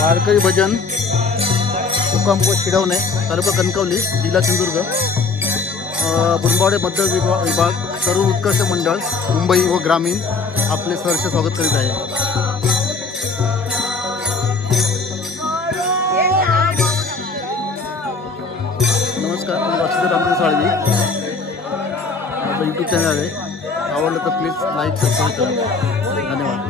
वारकरी भजन मुक्काम पोस्ट शिडवणे तालुका कणकवली जिल्हा सिंधुदुर्ग बुरंबावडे मध्य विभाग सर्व उत्कर्ष मंडळ मुंबई व ग्रामीण आपले सहर्ष स्वागत करीत आहे। नमस्कार, मी वासुदेव रामदेव साळवी। माझं यूट्यूब चॅनल आहे, आवडलं तर प्लीज लाईक सबस्क्राईब करा। धन्यवाद।